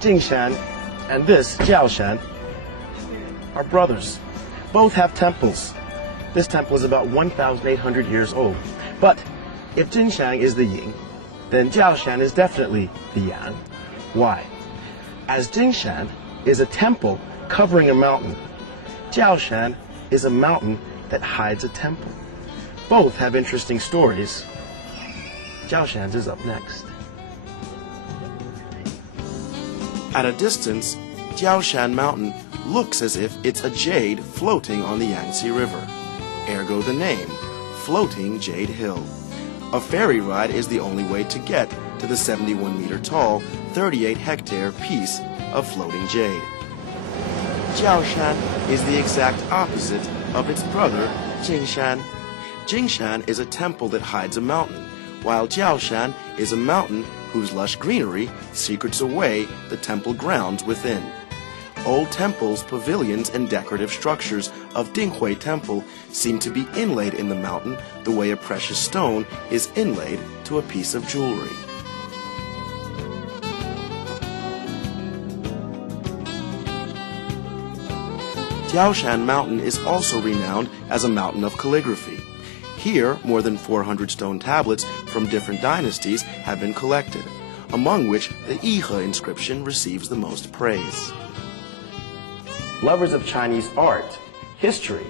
Jingshan and this Jiaoshan are brothers. Both have temples. This temple is about 1,800 years old. But if Jingshan is the yin, then Jiaoshan is definitely the yang. Why? As Jingshan is a temple covering a mountain, Jiaoshan is a mountain that hides a temple. Both have interesting stories. Jiaoshan's is up next. At a distance, Jiaoshan Mountain looks as if it's a jade floating on the Yangtze River. Ergo the name, Floating Jade Hill. A ferry ride is the only way to get to the 71-meter-tall, 38-hectare piece of floating jade. Jiaoshan is the exact opposite of its brother, Jingshan. Jingshan is a temple that hides a mountain, while Jiaoshan is a mountain whose lush greenery secrets away the temple grounds within. Old temples, pavilions, and decorative structures of Dinghui Temple seem to be inlaid in the mountain the way a precious stone is inlaid to a piece of jewelry. Jiaoshan Mountain is also renowned as a mountain of calligraphy. Here, more than 400 stone tablets from different dynasties have been collected, among which the Yihe inscription receives the most praise. Lovers of Chinese art, history,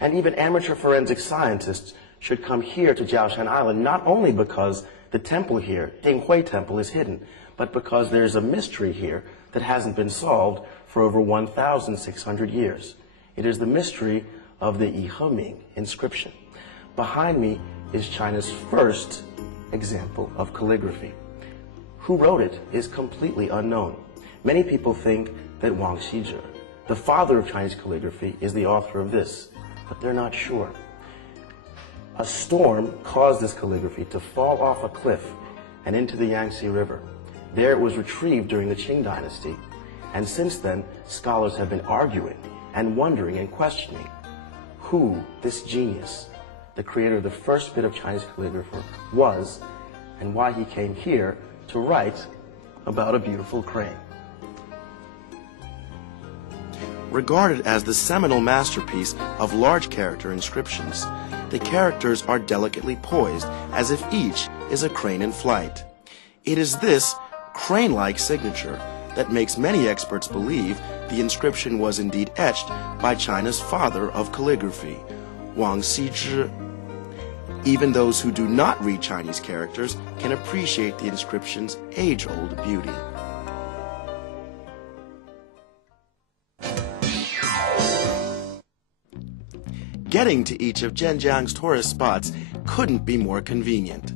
and even amateur forensic scientists should come here to Jiaoshan Island not only because the temple here, Dinghui Temple, is hidden, but because there's a mystery here that hasn't been solved for over 1,600 years. It is the mystery of the Yihe Ming inscription. Behind me is China's first example of calligraphy. Who wrote it is completely unknown. Many people think that Wang Xizhi, the father of Chinese calligraphy, is the author of this, but they're not sure. A storm caused this calligraphy to fall off a cliff and into the Yangtze River. There it was retrieved during the Qing dynasty, and since then, scholars have been arguing and wondering and questioning who this genius, the creator of the first bit of Chinese calligraphy, was, and why he came here to write about a beautiful crane. Regarded as the seminal masterpiece of large character inscriptions, the characters are delicately poised as if each is a crane in flight. It is this crane-like signature that makes many experts believe the inscription was indeed etched by China's father of calligraphy, Wang Xizhi. Even those who do not read Chinese characters can appreciate the inscription's age-old beauty. Getting to each of Zhenjiang's tourist spots couldn't be more convenient.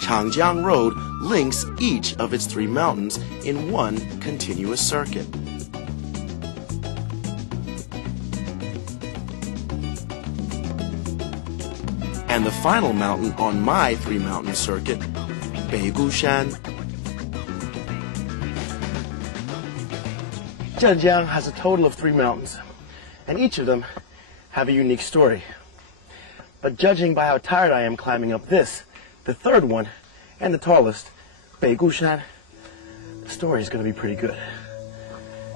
Changjiang Road links each of its three mountains in one continuous circuit. And the final mountain on my three-mountain circuit, Beigushan. Zhenjiang has a total of 3 mountains, and each of them have a unique story. But judging by how tired I am climbing up this, the third one, and the tallest, Beigushan, the story is going to be pretty good.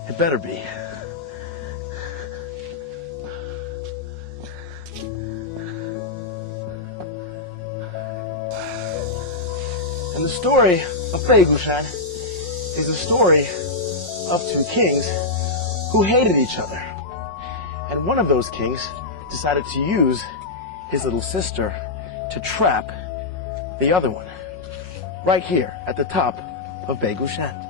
It better be. And the story of Beigushan is the story of 2 kings who hated each other. And one of those kings decided to use his little sister to trap the other one, right here at the top of Beigushan.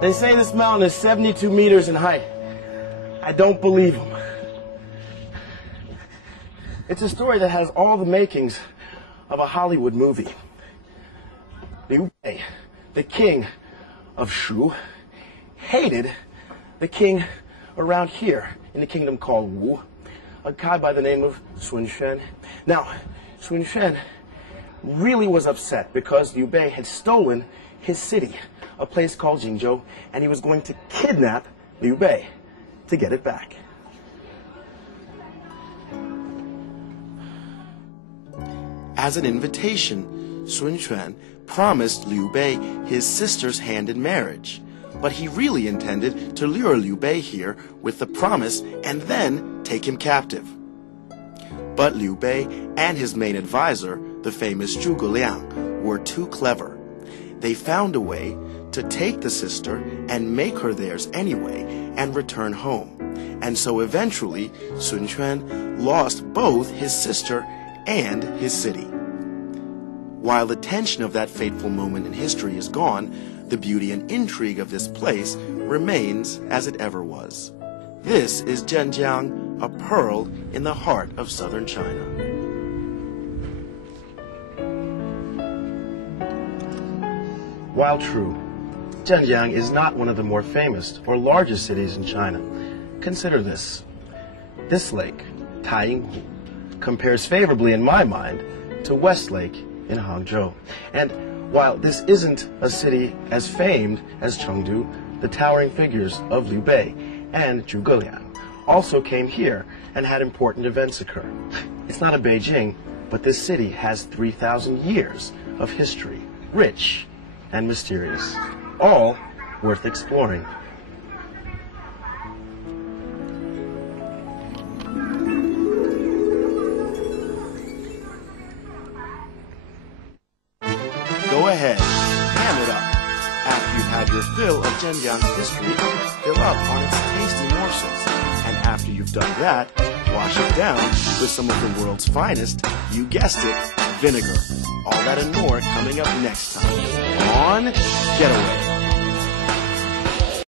They say this mountain is 72 meters in height. I don't believe them. It's a story that has all the makings of a Hollywood movie. Liu Bei, the king of Shu, hated the king around here in the kingdom called Wu, a guy by the name of Sun Quan. Now, Sun Quan really was upset because Liu Bei had stolen his city, a place called Jingzhou, and he was going to kidnap Liu Bei to get it back. As an invitation, Sun Quan promised Liu Bei his sister's hand in marriage, but he really intended to lure Liu Bei here with the promise and then take him captive. But Liu Bei and his main advisor, the famous Zhuge Liang, were too clever. They found a way to take the sister and make her theirs anyway and return home. And so eventually, Sun Quan lost both his sister and his city. While the tension of that fateful moment in history is gone, the beauty and intrigue of this place remains as it ever was. This is Zhenjiang, a pearl in the heart of southern China. While true, Zhenjiang is not one of the more famous or largest cities in China. Consider this. This lake, Taiyinghu, compares favorably in my mind to Westlake in Hangzhou. And while this isn't a city as famed as Chengdu, the towering figures of Liu Bei and Zhuge Liang also came here and had important events occur. It's not a Beijing, but this city has 3,000 years of history, rich and mysterious, all worth exploring. Go ahead, ham it up. After you've had your fill of Zhenjiang's history, fill up on its tasty morsels. And after you've done that, wash it down with some of the world's finest, you guessed it, vinegar. All that and more coming up next time on Getaway.